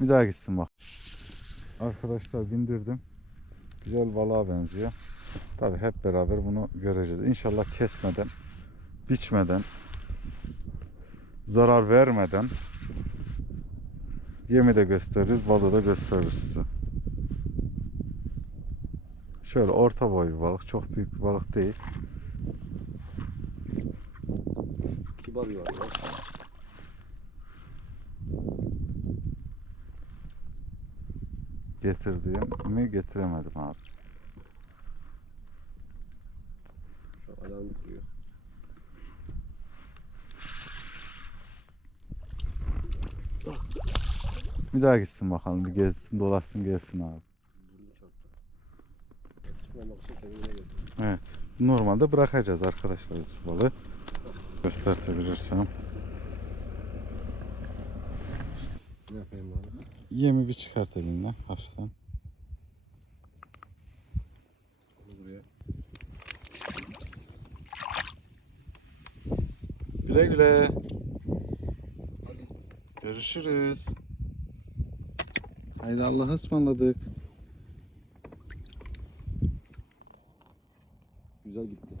Bir daha gitsin bak. Arkadaşlar bindirdim. Güzel balığa benziyor. Tabi hep beraber bunu göreceğiz. İnşallah kesmeden, biçmeden, zarar vermeden yemi de gösteririz, balığı da gösteririz size. Şöyle orta boy bir balık. Çok büyük bir balık değil. Kibar bir var ya. Getirdiğimi getiremedim abi. Şu an alarm kuruyor. Bir daha gitsin bakalım. Bir gezsin, dolaşsın, gelsin abi. Evet. Normalde bırakacağız arkadaşlar bu balığı. Göstertebilirsem. Yapayım abi? Yemi bir çıkart elinden hafiften. Güle güle. Görüşürüz. Haydi Allah'a ısmarladık. Güzel gitti.